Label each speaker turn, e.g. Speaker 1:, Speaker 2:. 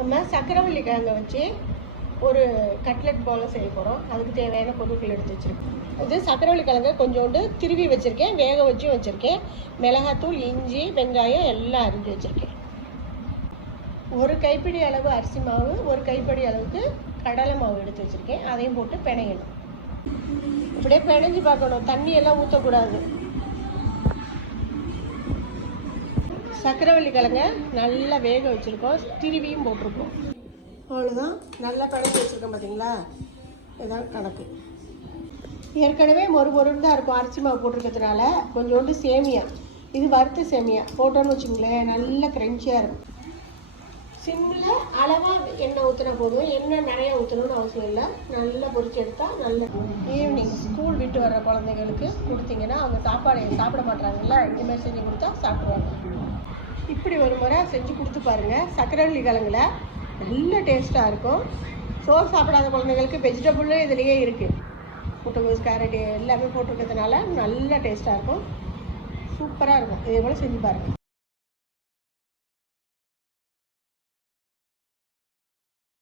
Speaker 1: நம்ம சக்கரவள்ளி கிழங்கை வச்சு ஒரு கட்லெட் போல் செய்ய போகிறோம் அதுக்கு தேவையான பொருட்கள் எடுத்து வச்சுருக்கோம். இது சக்கரவள்ளி கிழங்கு கொஞ்சோண்டு திருவி வச்சுருக்கேன். வேக வச்சும் வச்சுருக்கேன். மிளகாத்தூள் இஞ்சி வெங்காயம் எல்லாம் அரிஞ்சு வச்சுருக்கேன். ஒரு கைப்பிடி அளவு அரிசி மாவு ஒரு கைப்பிடி அளவுக்கு கடலை மாவு எடுத்து வச்சுருக்கேன். அதையும் போட்டு பிணையணும். இப்படியே பிணைஞ்சு பார்க்கணும். தண்ணியெல்லாம் ஊற்றக்கூடாது சக்கரவள்ளி கிழங்க நல்லா வேக வச்சுருக்கோம். திருவியும் போட்டிருக்கோம். அவ்வளோதான் நல்லா கணக்கு வச்சுருக்கோம் பார்த்தீங்களா இதுதான் கணக்கு. ஏற்கனவே மொறு மொறுன்னு தான் இருக்கும். அரிசி மாவு போட்டிருக்கிறதுனால கொஞ்சோண்டு சேமியா. இது வறுத்த சேமியா. போட்டோன்னு வச்சுங்களேன் நல்லா க்ரன்ச்சியாக இருக்கும். சிம்மில் அளவாக எண்ணெய் ஊற்றினா போதும். எண்ணெய் நிறைய ஊற்றணும்னு அவசியம் இல்லை. நல்லா பொரிச்சு எடுத்தால் நல்ல ஈவினிங் ஸ்கூல் விட்டு வர்ற குழந்தைங்களுக்கு கொடுத்தீங்கன்னா அவங்க சாப்பாடு சாப்பிட மாட்டாங்கல்ல? இனிமேல் செஞ்சு கொடுத்தா சாப்பிடுவாங்க. இப்படி ஒரு முறை செஞ்சு கொடுத்து பாருங்கள் சக்கரவள்ளி கிழங்குல நல்ல டேஸ்ட்டாக இருக்கும். சோறு சாப்பிடாத குழந்தைங்களுக்கு வெஜிடபிளும் இதுலேயே இருக்குது முட்டைகோஸ் கேரட் எல்லாமே போட்டிருக்கிறதுனால நல்ல டேஸ்ட்டாக இருக்கும். சூப்பராக இருக்கும். இதே போல் செஞ்சு பாருங்கள்